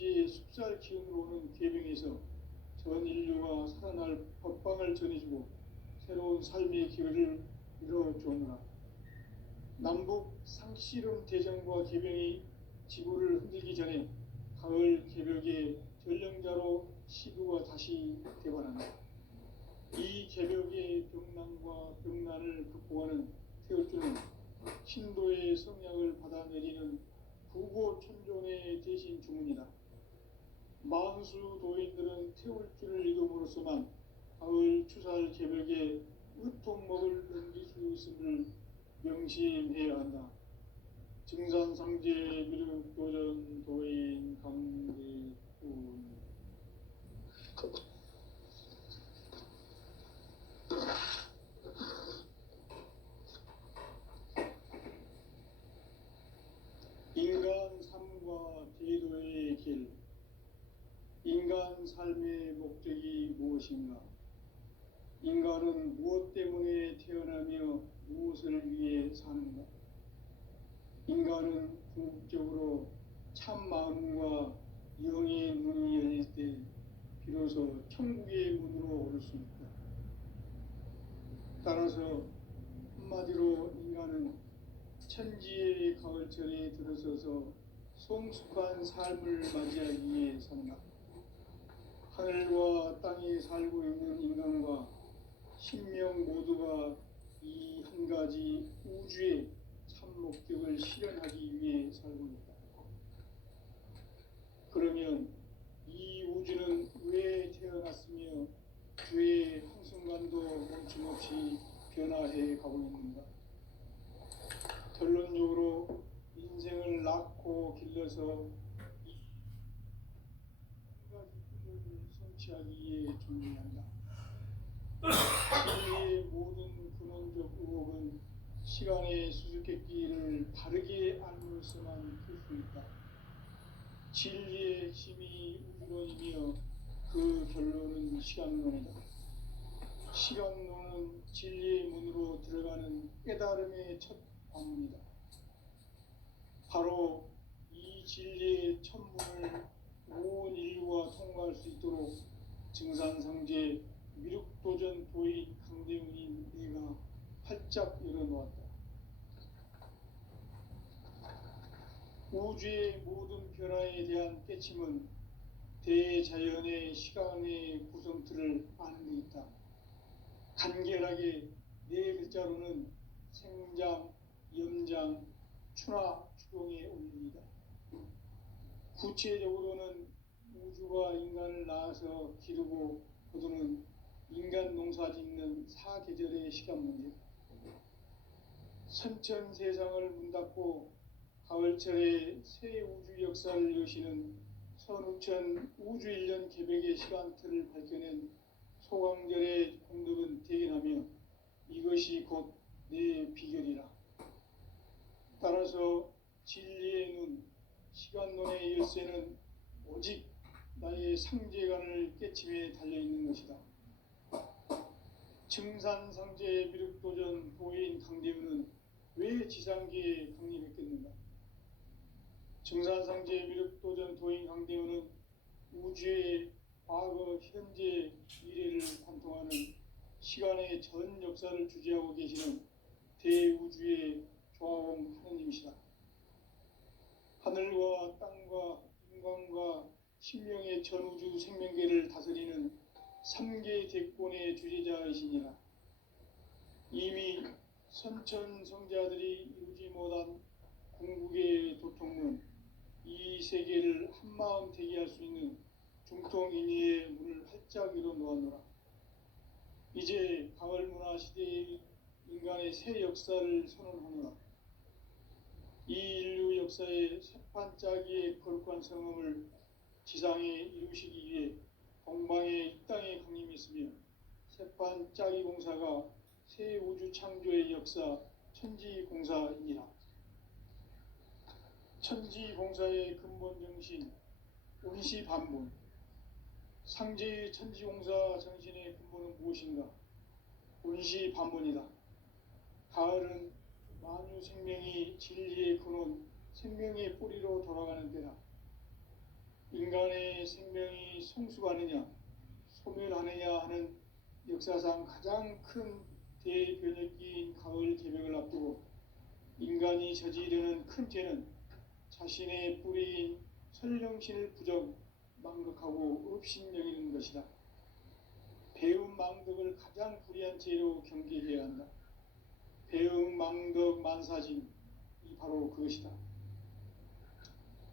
천지의 숲살 기운으로 오는 계병에서 전 인류가 살아날 법방을 전해주고 새로운 삶의 기회를 이뤄주었노라. 남북 상씨름 대전과 계병이 지구를 흔들기 전에 가을 개벽의 전령자로 시부가 다시 대발한다. 이 개벽의 병난과 병난을 극복하는 태울주는 신도의 성약을 받아내리는 부고천존의 대신 주문이다. 만수 도인들은 태울주를 이름으로서만 가을 추살 개벽에 으통먹을 넘길 수 있음을 명심해야 한다. 증산상제 미륵도전 도인 강대군. 인간 삶과 제도의 길. 인간 삶의 목적이 무엇인가? 인간은 무엇 때문에 태어나며 무엇을 위해 사는가? 인간은 궁극적으로 참 마음과 영의 문이 열릴 때 비로소 천국의 문으로 오를 수 있다. 따라서 한마디로 인간은 천지의 가을철에 들어서서 성숙한 삶을 맞이하기 위해 산다. 하늘과 땅에 살고 있는 인간과 신명 모두가 이 한 가지 우주의 참 목적을 실현하기 위해 살고 있다. 그러면 이 우주는 왜 태어났으며 왜 한순간도 멈춤없이 변화해 가고 있는가? 결론적으로 인생을 낳고 길러서 이 한 가지 꿈을 성취하기 위해 존재한다. 인류의 모든 근원적 의혹은 시간의 수수께끼를 바르게 알므로서만 풀 수 있다. 진리의 핵심이 우주론이며 그 결론은 시간론이다. 시간론은 진리의 문으로 들어가는 깨달음의 첫 방문이다. 바로 이 진리의 첫 문을 온 인류가 통과할 수 있도록 증산상제 미륵도전 도인 강대훈인 내가 활짝 열어놓았다. 우주의 모든 변화에 대한 깨침은 대자연의 시간의 구성틀을 아는 데 있다. 간결하게 네 글자로는 생장, 염장, 추나 추동의 원리이다. 구체적으로는 우주가 인간을 낳아서 기르고 거두는 인간 농사 짓는 사계절의 시간 문제. 선천 세상을 문 닫고 가을철에 새 우주 역사를 여시는 선우천 우주일년 개벽의 시간틀을 밝혀낸 소강절의 공덕은 대견하며 이것이 곧 내 비결이라. 따라서 진리의 눈, 시간론의 열쇠는 오직 나의 상제관을 깨침에 달려있는 것이다. 증산상제 미륵도전 도인 강대훈은 왜 지상계에 강림했겠는가? 증산상제 미륵도전 도인 강대훈은 우주의 과거, 현재, 미래를 관통하는 시간의 전 역사를 주재하고 계시는 대우주의 조화원 하느님이시다. 하늘과 땅과 인간과 신명의 전우주 생명계를 다스리는 3계 대권의 주재자이시니라. 이미 선천성자들이 이루지 못한 궁극의 도통론, 이 세계를 한마음 되게 할 수 있는 중통인의의 문을 활짝 열어놓았노라. 이제 가을 문화 시대의 인간의 새 역사를 선언하노라. 이 인류 역사의 새판짜기의 거룩한 성음을 지상에 이루시기 위해 동방의 이 땅에 강림했으며 새판짜기 공사가 새 우주 창조의 역사 천지공사이니라. 천지공사의 근본 정신 운시반문. 상제의 천지공사 정신의 근본은 무엇인가? 운시반문이다. 가을은 만유 생명이 진리의 근원, 생명의 뿌리로 돌아가는 때다. 인간의 생명이 성숙하느냐 소멸하느냐 하는 역사상 가장 큰 대변혁기인 가을 개벽을 앞두고 인간이 저지르는 큰 죄는 자신의 뿌리인 선령신을 부정 망각하고 업신여기는 것이다. 배움 망덕을 가장 불의한 죄로 경계해야 한다. 배움 망덕 만사진이 바로 그것이다.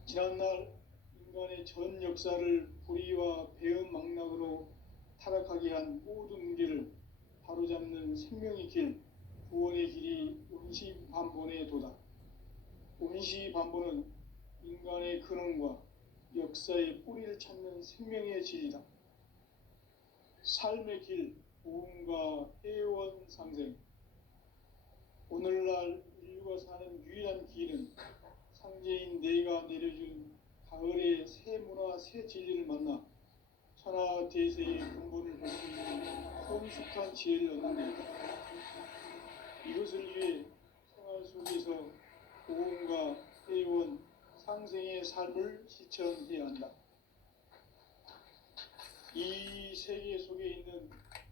지난날 인간의 전 역사를 불의와 배움 망락으로 타락하게 한 모든 문제를 바로잡는 생명의 길, 구원의 길이 운시반본의 도다. 운시반본은 인간의 근원과 역사의 뿌리를 찾는 생명의 진리다. 삶의 길, 부흥과 해원 상생. 오늘날 인류가 사는 유일한 길은 상제인 내가 내려준 가을의 새 문화, 새 진리를 만나 천하 대세의 근본을 볼 수 있는 성숙한 지혜를 얻는 것이다. 이것을 위해 생활 속에서 보험과 회원, 상생의 삶을 실천해야 한다. 이 세계 속에 있는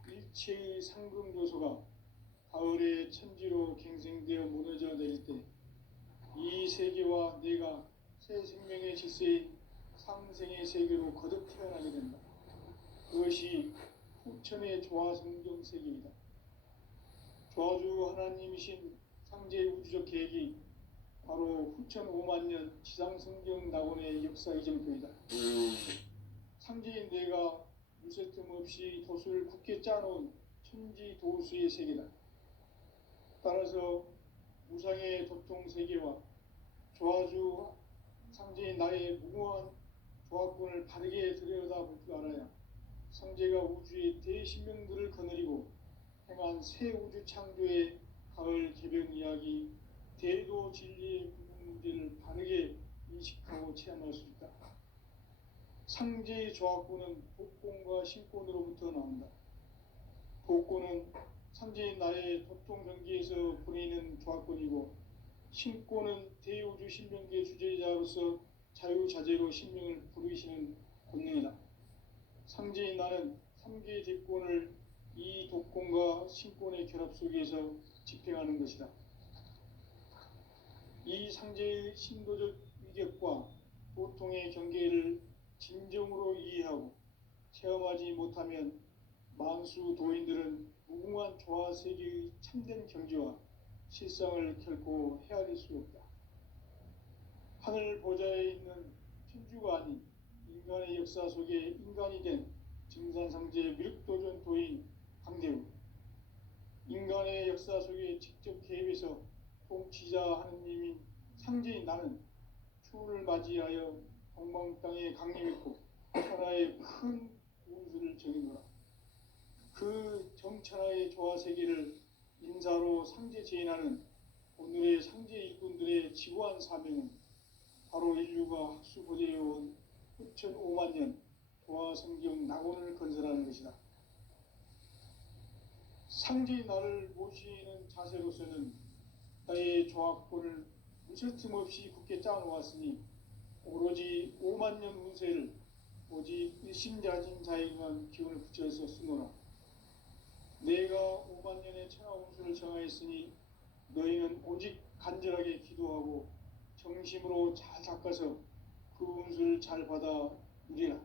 일체의 상금 요소가 가을의 천지로 갱생되어 무너져 내릴 때 이 세계와 내가 새 생명의 질서인 상생의 세계로 거듭 태어나게 된다. 그것이 후천의 조화성경 세계이다. 조화주 하나님이신 상제의 우주적 계획이 바로 후천 5만 년 지상성경 낙원의 역사 이정표이다. 상제인 내가 물새틈 없이 도수를 굳게 짜놓은 천지 도수의 세계다. 따라서 무상의 도통 세계와 조화주 상제인 나의 무궁한 조화권을 바르게 들여다볼 줄 알아야 상제가 우주의 대신명들을 거느리고 행한 새 우주 창조의 가을 개벽 이야기, 대도 진리의 문제를 바르게 인식하고 체험할 수 있다. 상제의 조화권은 복권과 신권으로부터 나온다. 복권은 상제인 나의 도통 경계에서 보내는 조화권이고, 신권은 대우주 신명계 주제자로서 자유자재로 신명을 부르시는 권능이다. 상제인 나는 3개의 대권을 이 독권과 신권의 결합 속에서 집행하는 것이다. 이 상제의 신도적 위격과 보통의 경계를 진정으로 이해하고 체험하지 못하면 만수 도인들은 무궁한 조화세계의 참된 경지와 실상을 결코 헤아릴 수 없다. 하늘 보좌에 있는 천주가 아닌 인간의 역사 속에 인간이 된 증산상제 미륵도전 도인 강대우, 인간의 역사 속에 직접 개입해서 통치자 하느님인 상제인 나는 추운을 맞이하여 동방 땅에 강림했고 천하의 큰 운수를 정해놓으라. 그 정천하의 조화세계를 인사로 상제 제인하는 오늘의 상제 일꾼들의 지구한 사명은 바로 인류가 학수고대해온 후천 5만 년 조화성경 낙원을 건설하는 것이다. 상제의 나를 모시는 자세로서는 나의 조화권을 무설틈 없이 굳게 짜놓았으니 오로지 5만 년 운세를 오직 일심자진 자에게만 기운을 붙여서 쓰노라. 내가 5만 년의 천하 운수를 정하였으니 너희는 오직 간절하게 기도하고 정심으로 잘 닦아서 그 운수를 잘 받아 누리라.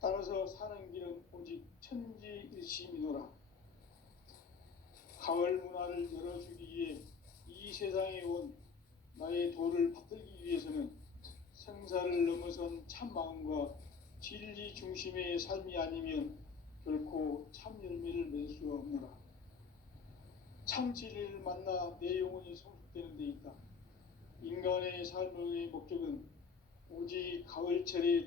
따라서 사는 길은 오직 천지일심이노라. 가을 문화를 열어주기 위해 이 세상에 온 나의 도를 받들기 위해서는 생사를 넘어선 참 마음과 진리 중심의 삶이 아니면 결코 참 열매를 맺을 수 없노라. 참 진리를 만나 내 영혼이 성숙되는 데 있다. 인간의 삶의 목적은 오직 가을철의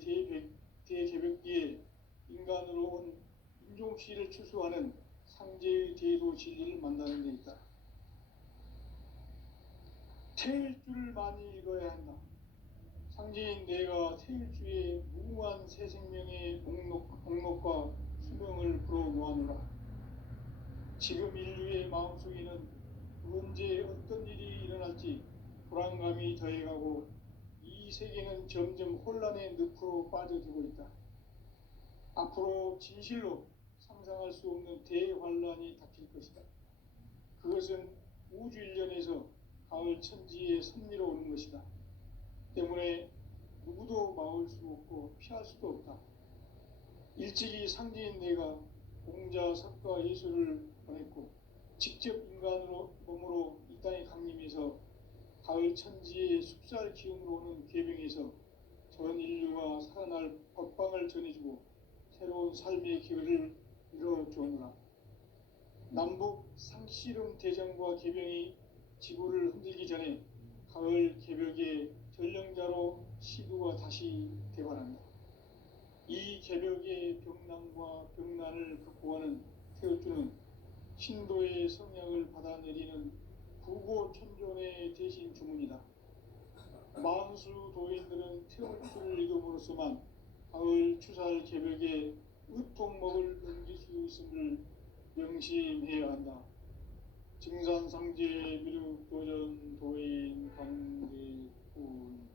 대개벽기에 인간으로 온 인종씨를 추수하는 상제의 대도 진리를 만나는 데 있다. 태일주를 많이 읽어야 한다. 상제인 내가 태일주의 무궁한 새 생명의 목록과 수명을 불어모아노라. 지금 인류의 마음속에는 언제 어떤 일이 일어날지 불안감이 더해가고 이 이 세계는 점점 혼란의 늪으로 빠져들고 있다. 앞으로 진실로 상상할 수 없는 대환란이 닥칠 것이다. 그것은 우주 일련에서 가을 천지의 섭리로 오는 것이다. 때문에 누구도 막을 수 없고 피할 수도 없다. 일찍이 상제인 내가 공자, 석가, 예수를 보냈고 직접 인간으로 몸으로 이 땅에 강림해서 가을 천지의 숲살 기운으로 오는 계병에서 전 인류가 살아날 법방을 전해주고 새로운 삶의 기회를 이뤄주오노라. 남북 상씨름 대전과 계병이 지구를 흔들기 전에 가을 개벽의 전령자로 시두가 다시 대관한다. 이 개벽의 병난과 병난을 극복하는 태어주는 신도의 성향을 받아내리는 부고천존의 대신 주문이다. 만수 도인들은 태어주를 이름으로서만 가을 추살 개벽의 으통먹을 넘길 수 있음을 명심해야 한다. 증산상제 미륵도전 도인 강대군.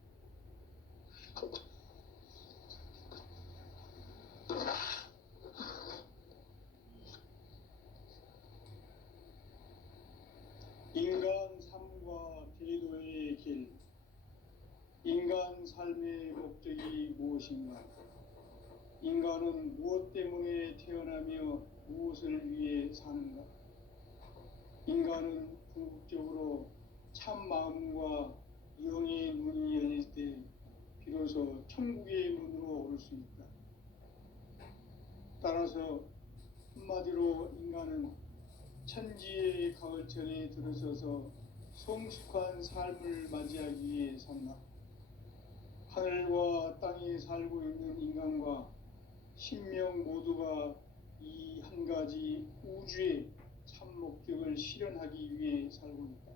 인간 삶과 제도의 길. 인간 삶의 목적이 무엇인가? 인간은 무엇 때문에 태어나며 무엇을 위해 사는가? 인간은 궁극적으로 참 마음과 영의 문이 열릴 때 비로소 천국의 문으로 올 수 있다. 따라서 한마디로 인간은 천지의 가을철에 들어서서 성숙한 삶을 맞이하기 위해 산다. 하늘과 땅에 살고 있는 인간과 신명 모두가 이 한 가지 우주의 참 목적을 실현하기 위해 살고 있다.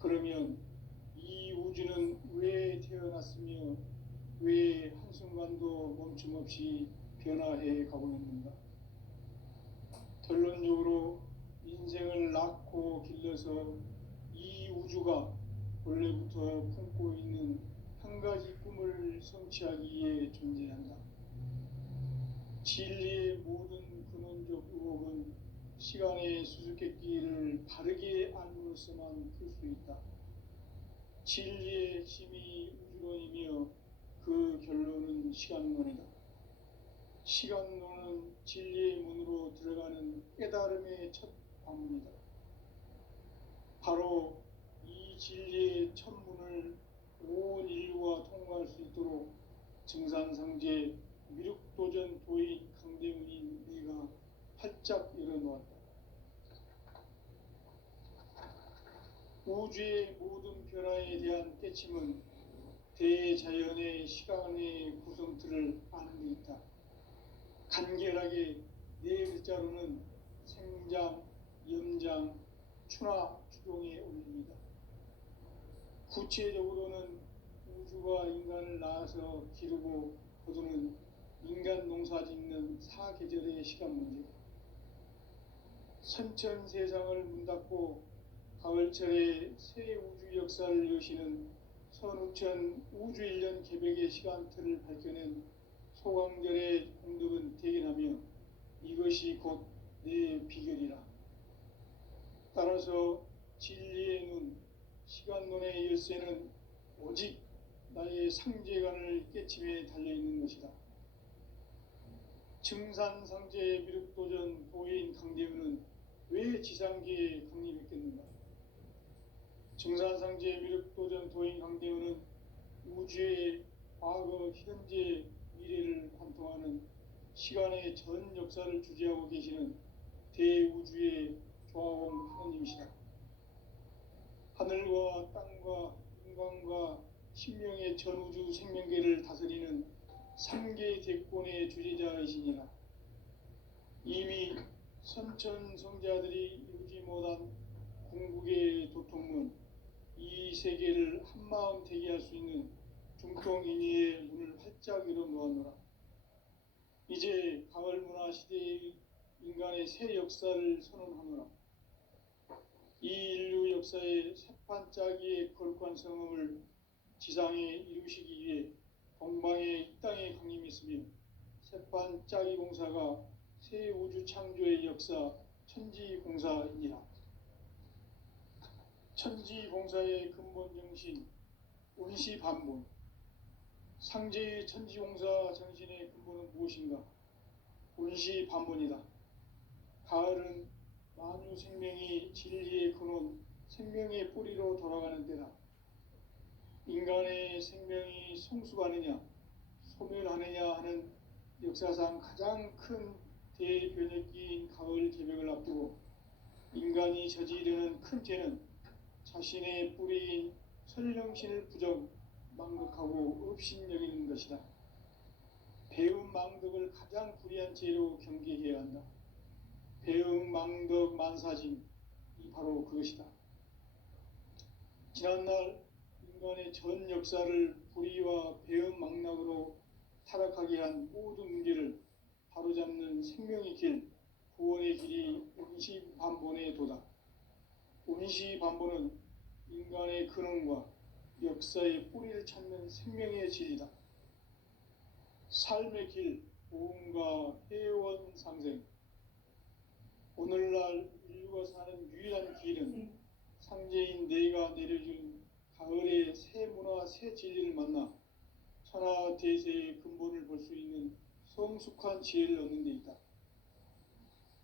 그러면 이 우주는 왜 태어났으며 왜 한순간도 멈춤 없이 변화해 가고 있는가? 결론적으로 인생을 낳고 길러서 이 우주가 원래부터 품고 있는 한 가지 꿈을 성취하기 위해 존재한다. 진리의 모든 근원적 의혹은 시간의 수수께끼를 바르게 알므로서만 풀 수 있다. 진리의 핵심이 우주론이며 그 결론은 시간론이다. 시간론은 진리의 문으로 들어가는 깨달음의 첫 관문이다. 바로 이 진리의 첫 문을 온 인류가 통과할 수 있도록 증산상제 미륵도전 도인 강대훈인 내가 활짝 열어놓았다. 우주의 모든 변화에 대한 깨침은 대자연의 시간의 구성틀을 아는 데 있다. 간결하게 네 글자로는 생장, 염장, 추나 추동에 올립니다. 구체적으로는 우주가 인간을 낳아서 기르고 거두는 인간 농사 짓는 사계절의 시간 문제. 선천 세상을 문 닫고 가을철에 새 우주 역사를 여시는 선우천 우주일년 개벽의 시간틀을 밝혀낸 소강절의 공덕은 대견하며 이것이 곧 내 비결이라. 따라서 진리의 눈, 시간론의 열쇠는 오직 나의 상제관을 깨침에 달려있는 것이다. 증산상제 미륵도전 도인 강대훈은 왜 지상계에 강림했겠는가? 증산상제 미륵도전 도인 강대훈은 우주의 과거, 현재, 미래를 관통하는 시간의 전 역사를 주재하고 계시는 대우주의 조화원 하느님이시다. 하늘과 땅과 인간과 신명의 전우주 생명계를 다스리는 3계 대권의 주재자이시니라. 이미 선천성자들이 이루지 못한 궁극의 도통문, 이 세계를 한마음 되게 할 수 있는 중통인의의 문을 활짝 열어놓았노라. 이제 가을 문화 시대의 인간의 새 역사를 선언하노라. 이 인류 역사의 새판짜기의 거룩한 성음을 지상에 이루시기 위해 동방의 이 땅에 강림했으며 새판 짜기 공사가 새 우주 창조의 역사 천지공사이니라. 천지공사의 근본 정신 운시반본. 상제의 천지공사 정신의 근본은 무엇인가? 운시반본이다. 가을은 만유 생명이 진리의 근원, 생명의 뿌리로 돌아가는 때다. 인간의 생명이 성숙하느냐, 소멸하느냐 하는 역사상 가장 큰 대변혁기인 가을 개벽을 앞두고 인간이 저지르는 큰 죄는 자신의 뿌리인 설령신을 망극하고 업신여기는 것이다. 배음 망덕을 가장 불의한 죄로 경계해야 한다. 배음 망덕 만사짐이 바로 그것이다. 지난날 인간의 전 역사를 불의와 배음 망락으로 타락하게 한 모든 문제를 바로잡는 생명의 길, 구원의 길이 운시반본의 도다. 운시반본은 인간의 근원과 역사의 뿌리를 찾는 생명의 진리다. 삶의 길, 보험과 회원 상생. 오늘날 인류가 사는 유일한 길은 상제인 내가 내려준 가을의 새 문화, 새 진리를 만나 천하 대세의 근본을 볼 수 있는 성숙한 지혜를 얻는 데 있다.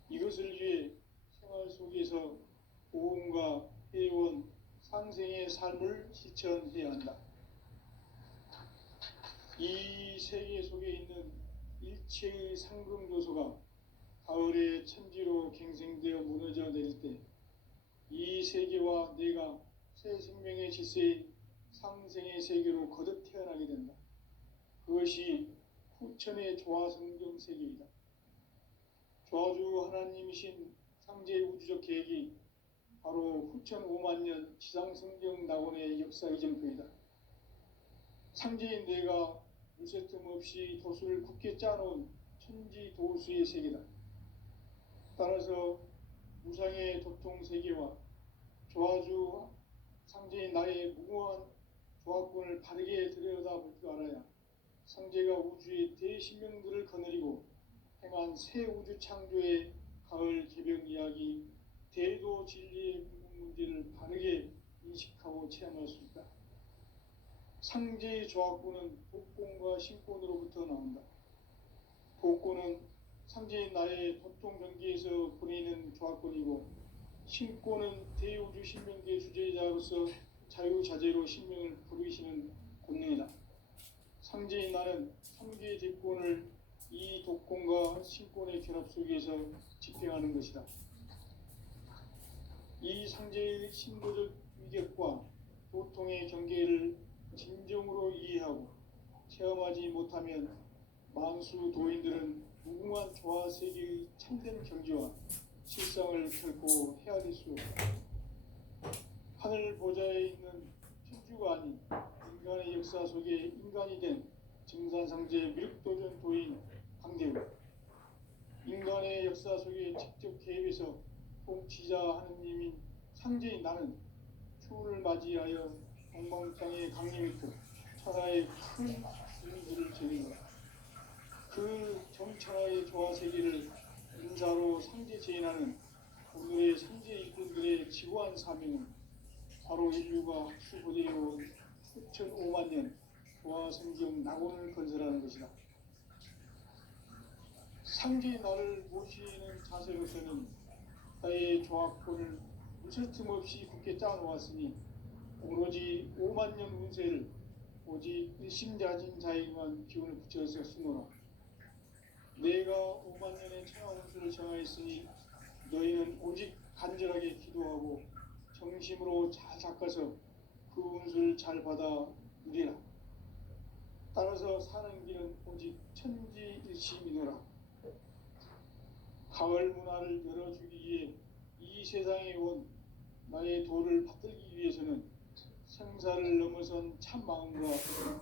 이것을 위해 생활 속에서 보험과 회원, 상생의 삶을 실천해야 한다. 이 세계 속에 있는 일체의 상금조소가 가을의 천지로 갱생되어 무너져 내릴 때 이 세계와 내가 새 생명의 질서인 상생의 세계로 거듭 태어나게 된다. 그것이 후천의 조화성경 세계이다. 조화주 하나님이신 상제의 우주적 계획이 바로 후천 5만 년 지상성경 낙원의 역사 이정표이다. 상제인 내가 물새틈 없이 도수를 굳게 짜놓은 천지 도수의 세계다. 따라서 무상의 도통 세계와 조화주 상제인 나의 무궁한 조화권을 바르게 들여다볼 줄 알아야 상제가 우주의 대신명들을 거느리고 행한 새 우주 창조의 가을 개벽 이야기, 대도 진리의 문제를 바르게 인식하고 체험할 수 있다. 상제의 조화권은 복권과 신권으로부터 나온다. 복권은 상제인 나의 도통 경계에서 보내는 조화권이고, 신권은 대우주 신명계 주제자로서 자유자재로 신명을 부르시는 권능이다. 상제인 나는 3개의 대권을 이 독권과 신권의 결합 속에서 집행하는 것이다. 이 상제의 신도적 위격과 도통의 경계를 진정으로 이해하고 체험하지 못하면 만수 도인들은 무궁한 조화 세계의 참된 경지와 실상을 결코 헤아릴 수 없다. 하늘 보좌에 있는 천주가 아닌 인간의 역사 속에 인간이 된 증산상제 미륵도전 도인 강대우, 인간의 역사 속에 직접 개입해서 통치자 하느님인 상제인 나는 추운을 맞이하여 엉망땅에 강림했고 천하의 큰 인들을 제외한다. 그 정천하의 조화세계를 인사로 상제 제인하는 오늘의 상제 일꾼들의 지고한 사명은 바로 인류가 수고되어온 후천 5만 년 조화성경 낙원을 건설하는 것이다. 상제의 나를 모시는 자세로서는 나의 조화권을 무쇠틈 없이 굳게 짜놓았으니 오로지 5만 년 운세를 오직 일심자진 자에게만 기운을 붙여서 쓰노라. 내가 5만 년의 천하 운수를 정하였으니 너희는 오직 간절하게 기도하고 정심으로 잘 닦아서 그 운수를 잘 받아 누리라. 따라서 사는 길은 오직 천지일심이노라. 가을 문화를 열어주기 위해 이 세상에 온 나의 도를 받들기 위해서는 생사를 넘어선 참 마음과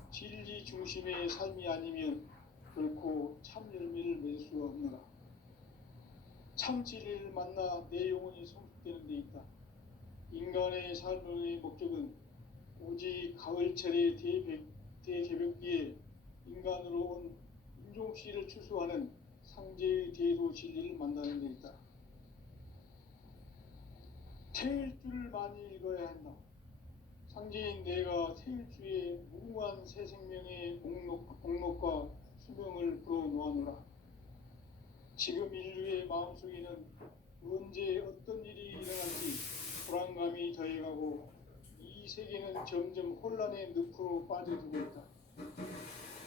진리 중심의 삶이 아니면 결코 참 열매를 맺을 수 없노라. 참 진리를 만나 내 영혼이 성숙되는 데 있다. 인간의 삶의 목적은 오직 가을철의 대개벽기에 인간으로 온 인종씨를 추수하는 상제의 대도 진리를 만나는 데 있다. 태일주를 많이 읽어야 한다. 상제인 내가 태일주의 무궁한 새 생명의 목록과 수명을 불어놓아노라. 지금 인류의 마음속에는 언제 어떤 일이 일어날지 불안감이 더해가고 이 세계는 점점 혼란의 늪으로 빠져들고 있다.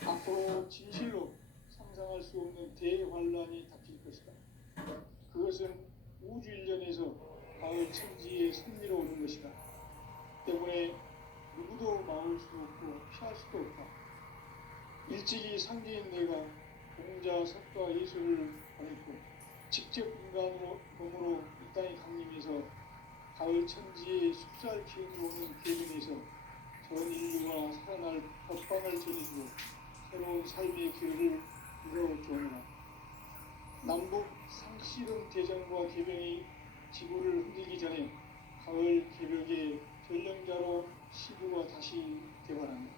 앞으로 진실로 상상할 수 없는 대환란이 닥칠 것이다. 그것은 우주 일련에서 가을 천지에 선미로 오는 것이다. 때문에 누구도 막을 수 없고 피할 수도 없다. 일찍이 상제인 내가 공자, 석가, 예술을 가졌고 직접 인간으로 몸으로 이 땅에 강림해서 가을 천지에 숲살 기운으로 오는 계명에서 전 인류가 살아날 법방을 전해주고 새로운 삶의 기회를 이뤄주오노라. 남북 상씨름 대전과 개병이 지구를 흔들기 전에 가을 개벽의 전령자로 시부가 다시 개발한다.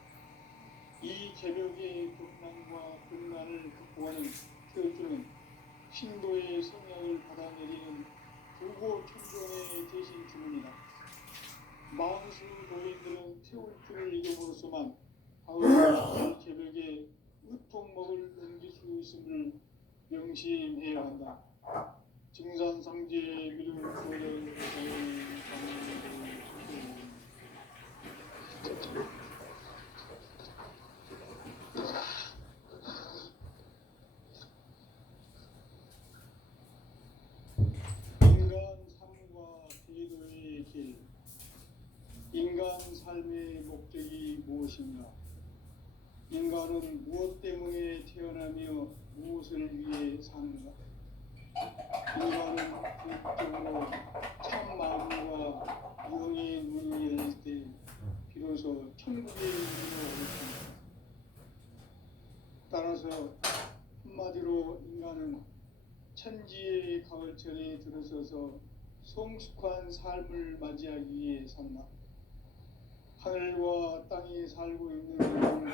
이 개벽의 극난과 극난을 극복하는 태일주는 신도의 성향을 받아내리는 불고 천종의 대신 주문이다. 만수 도인들은 태일주를 읽음으로써만 가을 개벽의 으통먹을 넘길 수 있음을 명심해야 한다. 증산상제 위를 조례 인간 삶과 대도의 길. 인간 삶의 목적이 무엇인가? 인간은 무엇 때문에 태어나며 무엇을 위해 사는가? 인간은 궁극적으로 참 마음과 영의 눈이 열릴 때 비로소 천국의 이름으로 오겠습니다. 따라서 한마디로 인간은 천지의 가을철에 들어서서 성숙한 삶을 맞이하기 위해 산다. 하늘과 땅에 살고 있는 인간과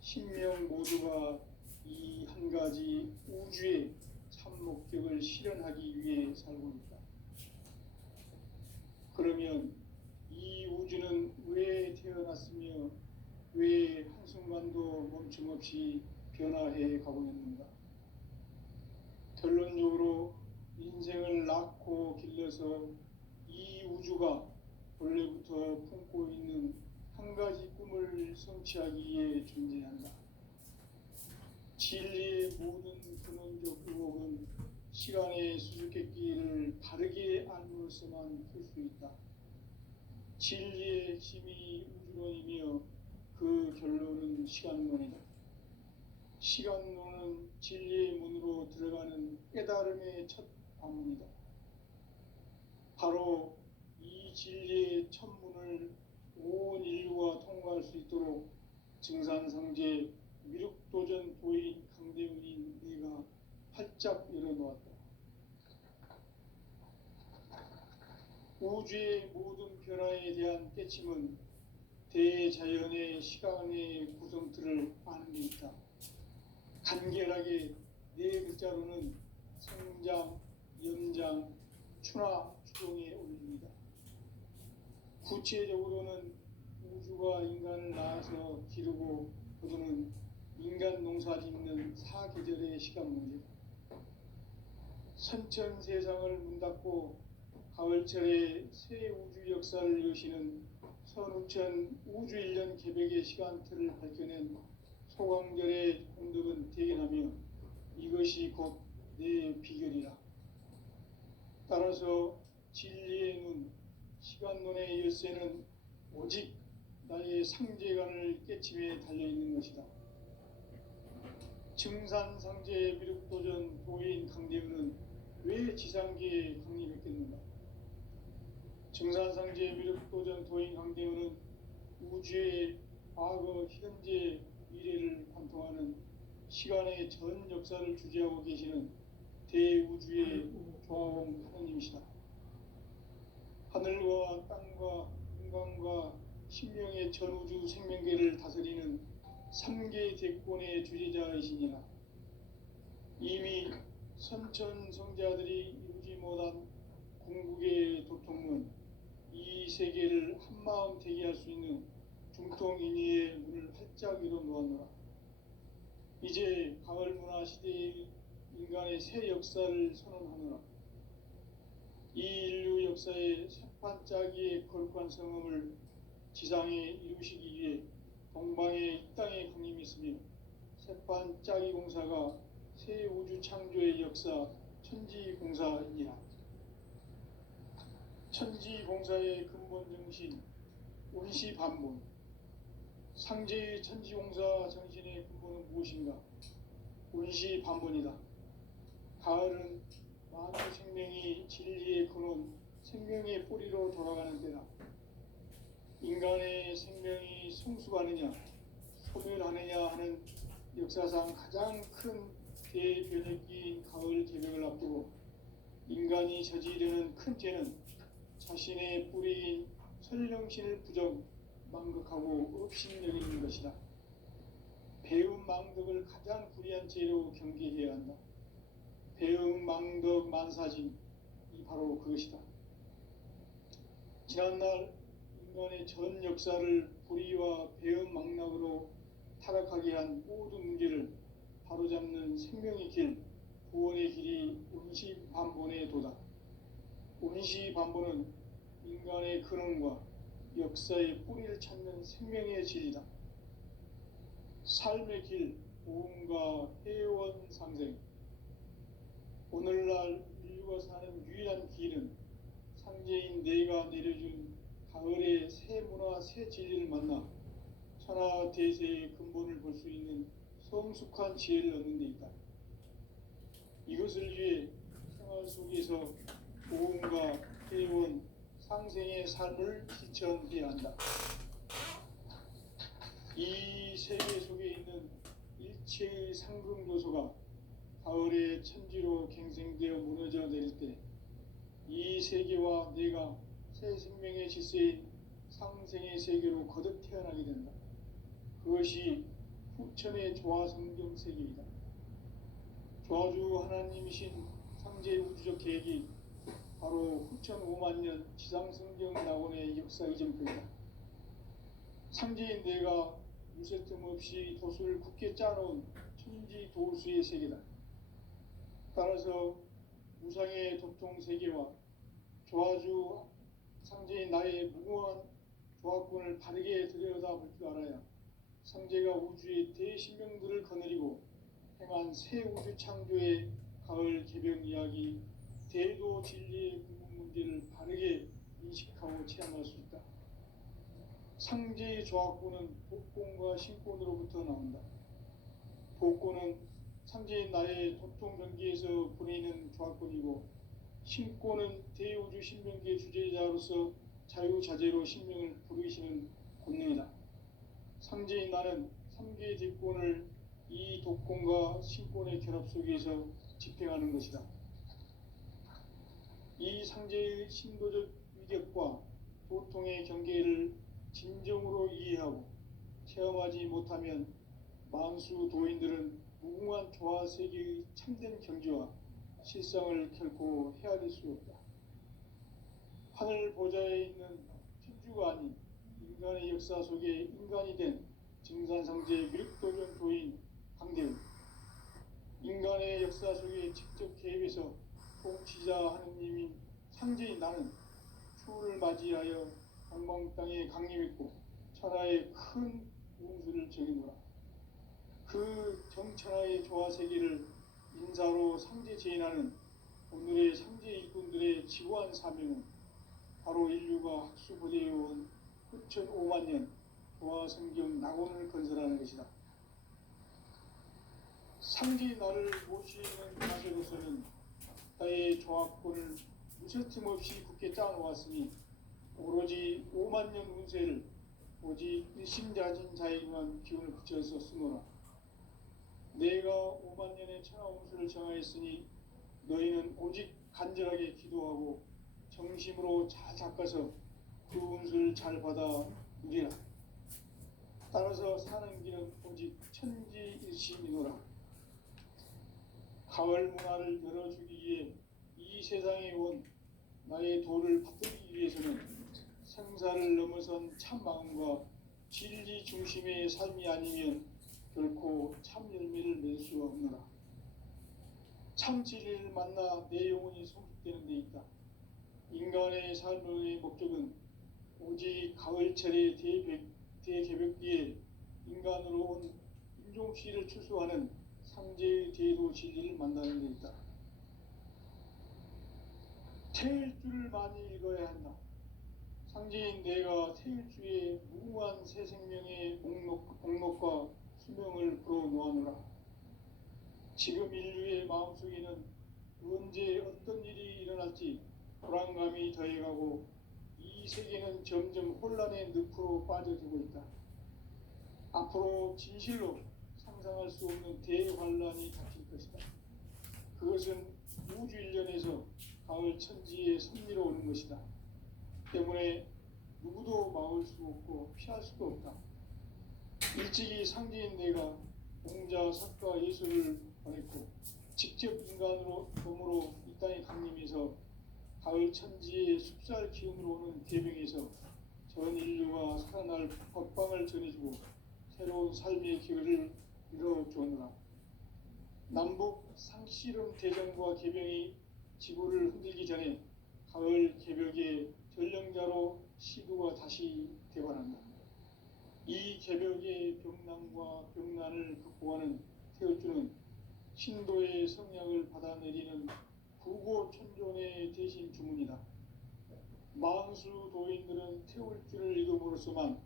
신명 모두가 이 한 가지 우주의 참 목적을 실현하기 위해 살고 있다. 그러면 이 우주는 왜 태어났으며 왜 한순간도 멈춤없이 변화해 가고 있는가? 결론적으로 인생을 낳고 길러서 이 우주가 원래부터 품고 있는 한 가지 꿈을 성취하기 위해 존재한다. 진리의 모든 근원적 의혹은 시간의 수수께끼를 바르게 알므로써만 풀 수 있다. 진리의 핵심이 우주론이며 그 결론은 시간론이다. 시간론은 진리의 문으로 들어가는 깨달음의 첫 관문이다. 바로 이 진리의 첫 문을 온 인류가 통과할 수 있도록 증산상제 미륵도전 도인 강대훈인 내가 활짝 열어놓았다. 우주의 모든 변화에 대한 깨침은 대자연의 시간의 구성틀을 아는 데 있다. 간결하게 네 글자로는 성장, 연장, 추나 추동의 원리입니다. 구체적으로는 우주가 인간을 낳아서 기르고 거두는 인간 농사 짓는 사계절의 시간 문제. 선천 세상을 문 닫고 가을철에 새 우주 역사를 여시는 선우천 우주 1년 개벽의 시간틀을 밝혀낸 소강절의 공덕은 대견하며 이것이 곧 내 비결이라. 따라서 진리의 눈, 시간론의 열쇠는 오직 나의 상제관을 깨침에 달려있는 것이다. 증산상제 미륵도전 도인 강대훈은 왜 지상계에 강림했겠는가? 증산상제 미륵도전 도인 강대훈은 우주의 과거, 현재, 미래를 관통하는 시간의 전 역사를 주재하고 계시는 대우주의 조화원 하느님이시다. 하늘과 땅과 인간과 신명의 전우주 생명계를 다스리는 3계 대권의 주제자이시니라. 이미 선천성자들이 이루지 못한 궁극의 도통은 이 세계를 한마음 되게 할 수 있는 중통인의의 문을 활짝 열어 놓았노라. 이제 가을 문화 시대의 인간의 새 역사를 선언하노라. 이 인류 역사의 새판짜기의 거룩한 성음을 지상에 이루시기 위해 동방의 이 땅에 강림했으며 새판짜기 공사가 새 우주 창조의 역사 천지공사이니라. 천지공사의 근본 정신 운시반본. 상제의 천지공사 정신의 근본은 무엇인가? 운시반본이다. 가을은 만유 생명이 진리의 근원, 생명의 뿌리로 돌아가는 때다. 인간의 생명이 성숙하느냐, 소멸하느냐 하는 역사상 가장 큰 대변혁기인 가을 개명을 앞두고 인간이 저지르는 큰 죄는 자신의 뿌리인 설령신을 부정, 망극하고 업신여기는 것이다. 배움 망덕을 가장 불의한 죄로 경계해야 한다. 배움 망덕 만사진이 바로 그것이다. 지난날 인간의 전 역사를 불의와 배움 망락으로 타락하게 한 모든 문제를 바로잡는 생명의 길, 구원의 길이 운시반본의 도다. 운시반본은 인간의 근원과 역사의 뿌리를 찾는 생명의 진리다. 삶의 길, 보험과 회원 상생. 오늘날 인류가 사는 유일한 길은 상제인 내가 내려준 가을의 새 문화, 새 진리를 만나 천하 대세의 근본을 볼 수 있는 성숙한 지혜를 얻는 데 있다. 이것을 위해 생활 속에서 보험과 회원, 상생의 삶을 실천해야 한다. 이 세계 속에 있는 일체의 상금 요소가 가을의 천지로 갱생되어 무너져 내릴 때 이 세계와 내가 새 생명의 질서인 상생의 세계로 거듭 태어나게 된다. 그것이 후천의 조화성경 세계이다. 조화주 하나님이신 상제 우주적 계획이 바로 후천 5만 년 지상성경 낙원의 역사 이전표이다. 상제인 내가 무쇠 틈 없이 도수를 굳게 짜놓은 천지 도수의 세계다. 따라서 무상의 도통 세계와 조화주 상제인 나의 무궁한 조화권을 바르게 들여다볼 줄 알아야 상제가 우주의 대신명들을 거느리고 행한 새 우주 창조의 가을 개병 이야기, 대도 진리의 구분 문제를 바르게 인식하고 체험할 수 있다. 상제의 조화권은 복권과 신권으로부터 나온다. 복권은 상제인 나의 도통 경계에서 보내는 조화권이고, 신권은 대우주 신명기의 주제자로서 자유자재로 신명을 부르시는 권능이다. 상제인 나는 3개 뒷권을 이 독권과 신권의 결합 속에서 집행하는 것이다. 이 상제의 신도적 위력과 도통의 경계를 진정으로 이해하고 체험하지 못하면 만수 도인들은 무궁한 조화 세계의 참된 경지와 실상을 결코 헤아릴 수 없다. 하늘 보좌에 있는 천주가 아닌 인간의 역사 속에 인간이 된 증산상제 미륵도전 도인 강대훈, 인간의 역사 속에 직접 개입해서 통치자 하느님인 상제인 나는 추후를 맞이하여 동방 땅에 강림했고 천하의 큰 운수를 정해노라. 그 정천하의 조화 세계를 인사로 상제 제인하는 오늘의 상제 일꾼들의 지구한 사명은 바로 인류가 학수보대해온 후천 5만 년 조화 성경 낙원을 건설하는 것이다. 상제의 나를 모시는 자세로서는 나의 조화권을 무쇠틈 없이 굳게 짜놓았으니 오로지 5만 년 운세를 오직 일심자진 자에게만 기운을 붙여서 쓰노라. 내가 5만 년의 천하 운수를 정하였으니 너희는 오직 간절하게 기도하고 정심으로 잘 닦아서 그 운수를 잘 받아 누리라. 따라서 사는 길은 오직 천지일심이노라. 가을 문화를 열어주기 위해 이 세상에 온 나의 도를 받들기 위해서는 생사를 넘어선 참 마음과 진리 중심의 삶이 아니면 결코 참 열매를 맺을 수 없노라. 참 진리를 만나 내 영혼이 성숙되는 데 있다. 인간의 삶의 목적은 오직 가을철의 대개벽기에 인간으로 온 인종시를 출소하는 상제의 대도 진리를 만나는 데 있다. 태일주를 많이 읽어야 한다. 상제인 내가 태일주의 무궁한 새 생명의 목록과 수명을 불어놓아노라. 지금 인류의 마음속에는 언제 어떤 일이 일어날지 불안감이 더해가고 이 세계는 점점 혼란의 늪으로 빠져들고 있다. 앞으로 진실로 상상할 수 없는 대환란이 닥칠 것이다. 그것은 우주 일련에서 가을 천지의 섭리로 오는 것이다. 때문에 누구도 막을 수 없고 피할 수도 없다. 일찍이 상제인 내가 공자, 석가, 예수를 보냈고 직접 인간으로 몸으로 이 땅에 강림해서 가을 천지의 숲살 기운으로 오는 계명에서 전 인류가 살아날 법방을 전해주고 새로운 삶의 기회를 이뤄주었노라. 남북 상씨름 대전과 계명이 지구를 흔들기 전에 가을 개벽의 전령자로 시구가 다시 되관한다. 이 개벽의 병난과 병난을 극복하는 태울주는 신도의 성약을 받아내리는 구고천존의 대신 주문이다. 만수 도인들은 태울주를 읽음으로써만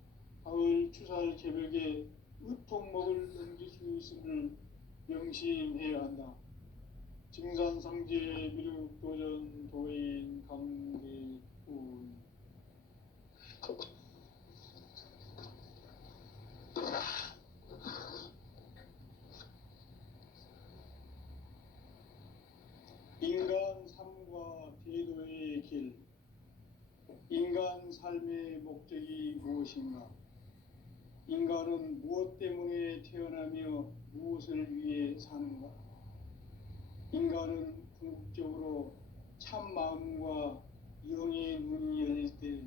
가을 추살 개벽에 의통목을 넘길 수 있음을 명심해야 한다. 증산상제 미륵도전 도인 강대군. 인간 삶과 대도의 길. 인간 삶의 목적이 무엇인가? 인간은 무엇 때문에 태어나며 무엇을 위해 사는가? 인간은 궁극적으로 참 마음과 영의 문이 열릴 때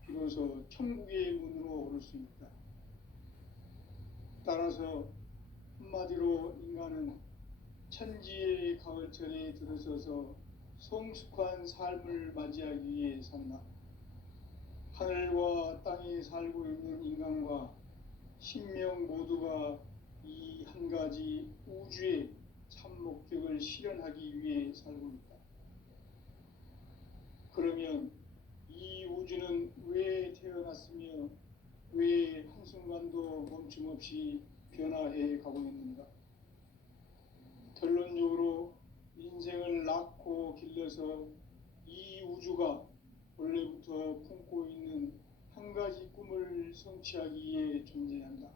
비로소 천국의 문으로 오를 수 있다. 따라서 한마디로 인간은 천지의 가을철에 들어서서 성숙한 삶을 맞이하기 위해 산다. 하늘과 땅에 살고 있는 인간과 신명 모두가 이 한 가지 우주의 참 목적을 실현하기 위해 살고 있다. 그러면 이 우주는 왜 태어났으며 왜 한순간도 멈춤없이 변화해 가고 있는가? 결론적으로 인생을 낳고 길러서 이 우주가 원래부터 품고 있는 한 가지 꿈을 성취하기 위해 존재한다.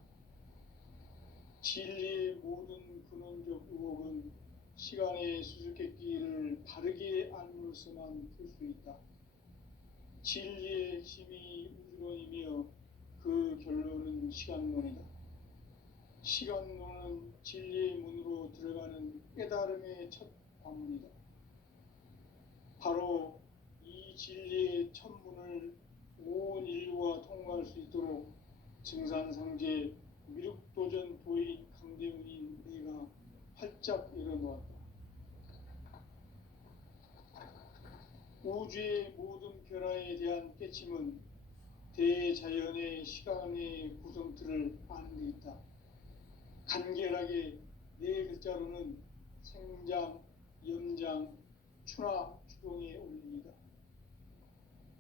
진리의 모든 근원적 의혹은 시간의 수수께끼를 바르게 알므로써만 풀 수 있다. 진리의 핵심이 우주론이며 그 결론은 시간론이다. 시간론은 진리의 문으로 들어가는 깨달음의 첫 관문이다. 바로 이 진리의 첫 문을 온 인류가 통과할 수 있도록 증산상제 미륵도전 도인 강대훈인 내가 활짝 열어놓았다. 우주의 모든 변화에 대한 깨침은 대자연의 시간의 구성틀을 아는 데 있다. 간결하게 네 글자로는 생장, 염장, 추나, 추동의 원리이다.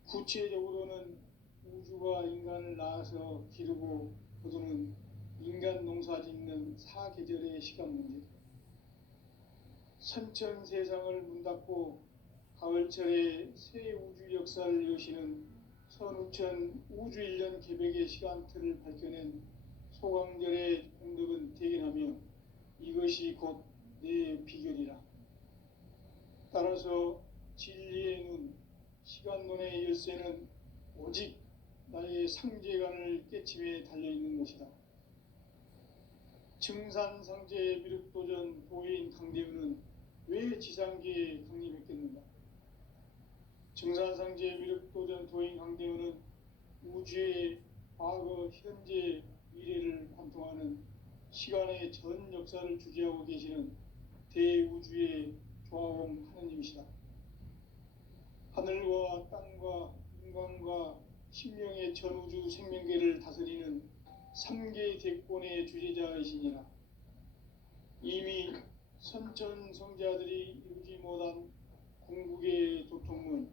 구체적으로는 우주가 인간을 낳아서 기르고 거두는 인간 농사 짓는 사계절의 시간 문제다. 선천 세상을 문 닫고 가을철에 새 우주 역사를 여시는 선우천 우주 1년 개벽의 시간틀을 밝혀낸 소강절의 공덕은 대견하며 이것이 곧 내 비결이라. 따라서 진리의 눈, 시간론의 열쇠는 오직 나의 상제관을 깨침에 달려있는 것이다. 증산상제 미륵도전 도인 강대우는 왜 지상계에 강림했겠는가? 증산상제 미륵도전 도인 강대우는 우주의 과거, 현재, 미래를 관통하는 시간의 전 역사를 주재하고 계시는 대우주의 조화원 하느님이시다. 하늘과 땅과 인간과 신명의 전우주 생명계를 다스리는 3개 대권의 주재자이시니라. 이미 선천성자들이 이루지 못한 궁극의 도통문,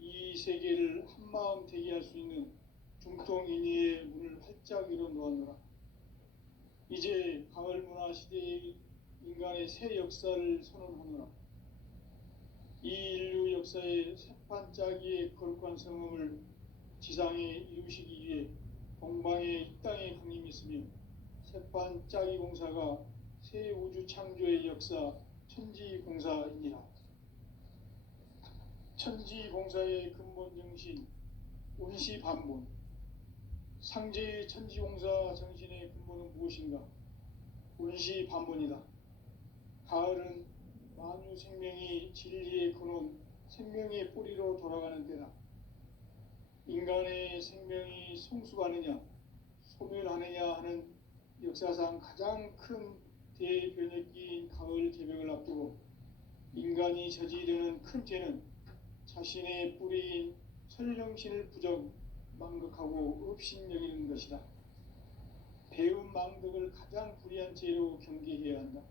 이 세계를 한마음 되게 할 수 있는 중통인의의 문을 활짝 열어 놓았노라. 이제 가을문화 시대의 인간의 새 역사를 선언하노라. 이 인류 역사의 새판짜기의 거룩한 성음을 지상에 이루시기 위해 동방의 이 땅에 강림했으며 새판짜기 공사가 새 우주 창조의 역사 천지공사이니라. 천지공사의 근본 정신 운시반본. 상제의 천지공사 정신의 근본은 무엇인가? 운시반본이다. 가을은 만유 생명이 진리의 근원, 생명의 뿌리로 돌아가는 때다. 인간의 생명이 성숙하느냐, 소멸하느냐 하는 역사상 가장 큰 대변혁기인 가을 개벽을 앞두고 인간이 저지르는 큰 죄는 자신의 뿌리인 설령신을 부정, 망극하고 업신여기는 것이다. 배움 망덕을 가장 불의한 죄로 경계해야 한다.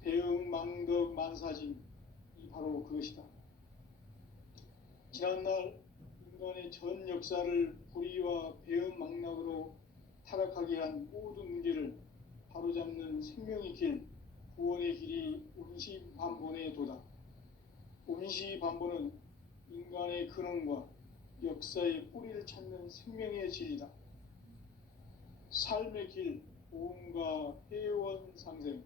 배움 망덕 만사진이 바로 그것이다. 지난날 인간의 전 역사를 불의와 배움 망락으로 타락하게 한 모든 문제를 바로잡는 생명의 길, 구원의 길이 운시반본의 도다. 운시반본은 인간의 근원과 역사의 뿌리를 찾는 생명의 질이다. 삶의 길, 보험과 회원 상생.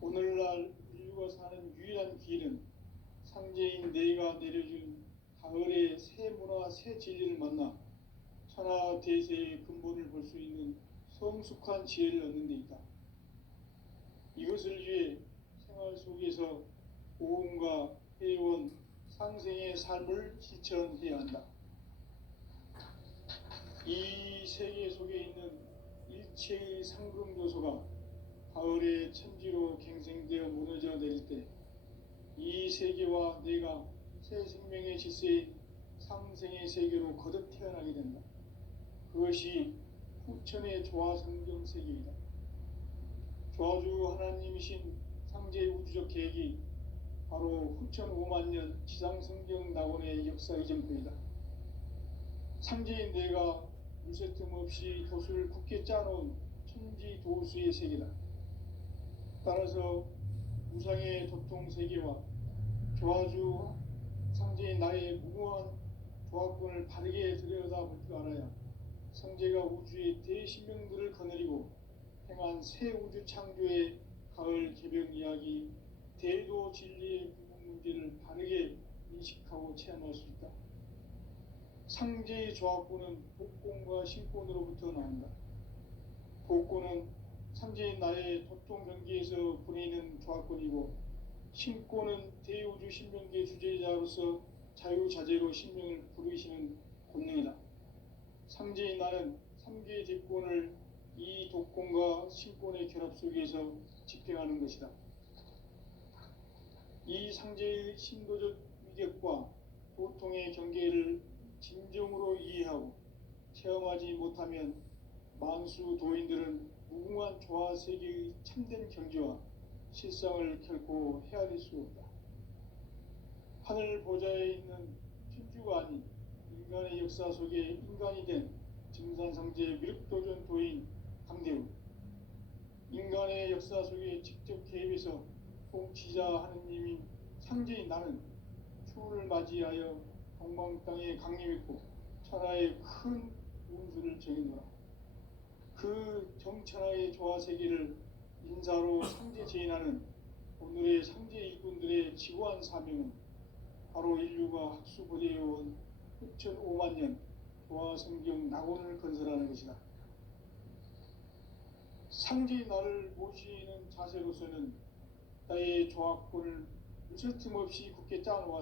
오늘날 인류가 사는 유일한 길은 상제인 내가 내려준 가을의 새 문화, 새 진리를 만나 천하 대세의 근본을 볼 수 있는 성숙한 지혜를 얻는 데 있다. 이것을 위해 생활 속에서 보험과 회원, 상생의 삶을 실천해야 한다. 이 세계 속에 있는 일체의 상금 요소가 가을의 천지로 갱생되어 무너져 내릴 때 이 세계와 내가 새 생명의 질서인 상생의 세계로 거듭 태어나게 된다. 그것이 후천의 조화성경 세계이다. 조화주 하나님이신 상제의 우주적 계획이 바로 후천 5만 년 지상성경 낙원의 역사 이전부이다. 상제인 내가 물새 틈 없이 도수를 굳게 짜놓은 천지 도수의 세계다. 따라서 무상의 도통 세계와 조화주 상제인 나의 무궁한 조화권을 바르게 들여다볼 줄 알아야 상제가 우주의 대신명들을 거느리고 행한 새 우주 창조의 가을 개벽 이야기, 대도 진리의 구분 문제를 바르게 인식하고 체험할 수 있다. 상제의 조화권은 복권과 신권으로부터 나온다. 복권은 상제인 나의 도통 경계에서 보내는 조화권이고, 신권은 대우주 신명계 주제자로서 자유자재로 신명을 부르시는 권능이다. 상제인 나는 3개의 대권을 이 독권과 신권의 결합 속에서 집행하는 것이다. 이 상제의 신도적 위격과 도통의 경계를 진정으로 이해하고 체험하지 못하면 만수 도인들은 무궁한 조화세계의 참된 경지와 실상을 결코 헤아릴 수 없다. 하늘 보좌에 있는 천주가 아닌 인간의 역사 속에 인간이 된 증산상제 미륵도전 도인 강대우. 인간의 역사 속에 직접 개입해서 통치자 하느님인 상제인 나는 추운을 맞이하여 동방 땅에 강림했고 천하의 큰 운수를 정해노라. 그 정천하의 조화세계를 인사로 상제 제인하는 오늘의 상제 일꾼들의 지고한 사명은 바로 인류가 학수고대해온 후천 5만 년 도와 성경 낙원을 건설하는 것이다. 상지 나를 모시는 자세로서는 나의 조합권을 무쇠틈 없이 굳게 짜놓았습니다.